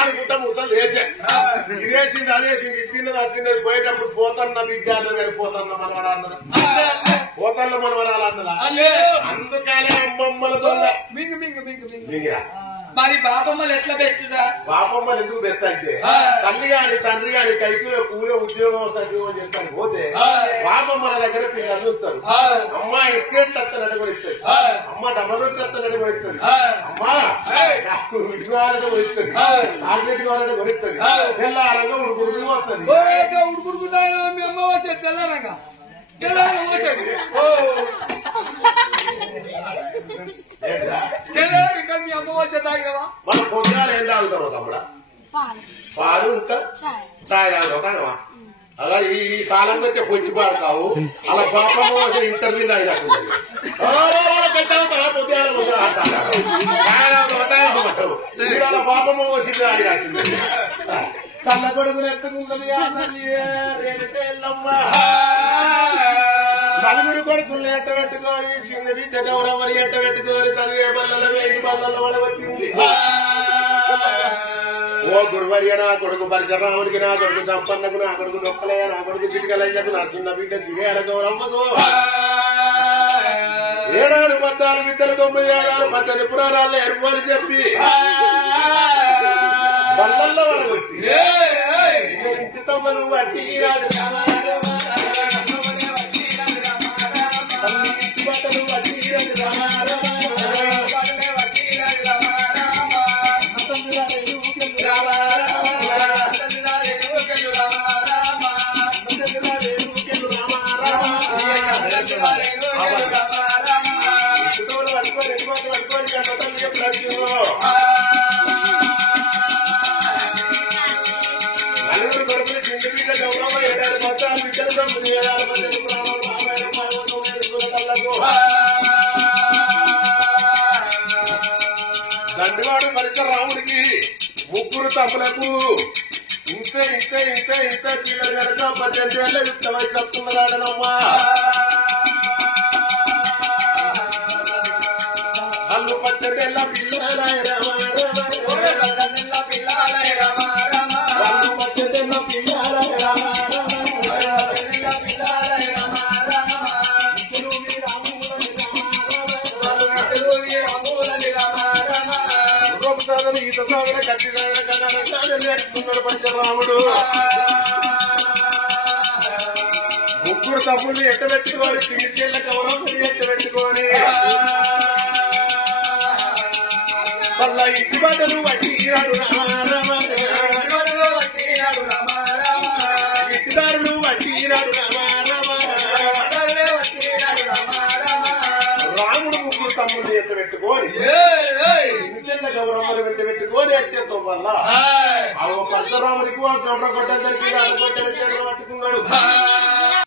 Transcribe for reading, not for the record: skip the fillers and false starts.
అనుకుంటా ముసలు వేసా ఇదేసింది అదేసింది తిన్నది అది తిన్నది పోయేటప్పుడు పోతన్న బిడ్డ అన్నది పోతన్న మనవరా అన్నది పోతన్న మనవరాలు అన్నదా అందుకనే అమ్మమ్మలతో మరి బాపమ్మలు ఎట్లా బెస్ట్రా? బాపమ్మలు ఎందుకు బెస్ట్ అంటే తల్లి గాని తండ్రి గాని కైకిలో కూలే ఉద్యోగం సద్యోగం చేస్తాను పోతే బాపమ్మల దగ్గర పిల్లలు చూస్తారు. అమ్మ ఇస్క్రెట్ అత్తనట్టు కూడా ఇస్తుంది, అమ్మ డబల్ రొట్టె అత్తనట్టు కూడా ఇస్తుంది, అమ్మా విజ్ఞానంగా కొనిస్తుంది, చాక్లెట్ కావాలంటే కొనిస్తుంది, తెల్లారంగా ఉడుకుడుకు వస్తుంది. ఉడుకుడుకున్నాను మీ అమ్మ వచ్చేది తెల్లారంగా ఇక్కడ మీ అమ్మ వచ్చే తాగినవా? మన పొద్దుగాలు ఏం తాగుతారు తమ్ముడా? పాలు ఇంకా చాయ్ తాగుతావా? అలా ఈ కాలం వచ్చే పొచ్చి పాడతావు అలా పాపమ్మ ఇంటర్వ్యూ తాగినట్టు పాపమ్మ వచ్చింది తాగినట్టు కళ్ళ కొడుకులు ఎత్తుకుంటుంది. నలుగురు కొడుకులు ఎట్ట పెట్టుకోని చిన్న బిడ్డ గౌరవం ఎట్ట పెట్టుకోని చదివే బల్లల వేసి బల్లల వడవచ్చింది. ఓ గురువర్య నా కొడుకు పరిచరాముడికి, నా కొడుకు సంపన్నకు, నా కొడుకు నొక్కలే, నా కొడుకు చిటికలయ్యకు, నా చిన్న బిడ్డ సిరియాల గౌరమ్మకు 7 14 బిడ్డలు 90 వేదాలు 18 పురాణాల్లో ఏర్పాటు చెప్పి బల్లల్లో వడగొట్టి ఇంటి తమ్మలు వడ్డీ రాదు బట్టలు వడ్డీ రాదు నలుగురు కొడుకులు చిన్న బిడ్డ గౌరవ 7 14 బిడ్డలు 9 వేదాలు 18 దండువాడు పరిచరాముడికి 3 తమ్ములకు ఇంతే ఇంతే ఇంతే ఇంతే పిల్లలు కనుక 18 ఏళ్ళ యుక్త వయసు వస్తున్నదాడనమ్మా. వాళ్ళు 18 ఏళ్ళ పిల్లల ఈత సాగర కట్టి నేర్చుకున్నాడు పంచరాముడు. 3 తమ్ముళ్ళు ఎట్ట పెట్టుకోని తిరిచేళ్ళ గౌరవం ఎట్ట పెట్టుకోని వాళ్ళ ఇంటి బట్టలు వడ్డీరాడు ఇంటిదారులు వడ్డీరాడు రాముడు 3 తమ్ముళ్ళు ఎట్ట పెట్టుకోని తిరిచేళ్ళ గౌరవం వెంట పెట్టుకోని వచ్చేద్దాం వల్ల ఆ పంచరాముడికి గౌరవ కొట్టేసరికి పట్టుకున్నాడు.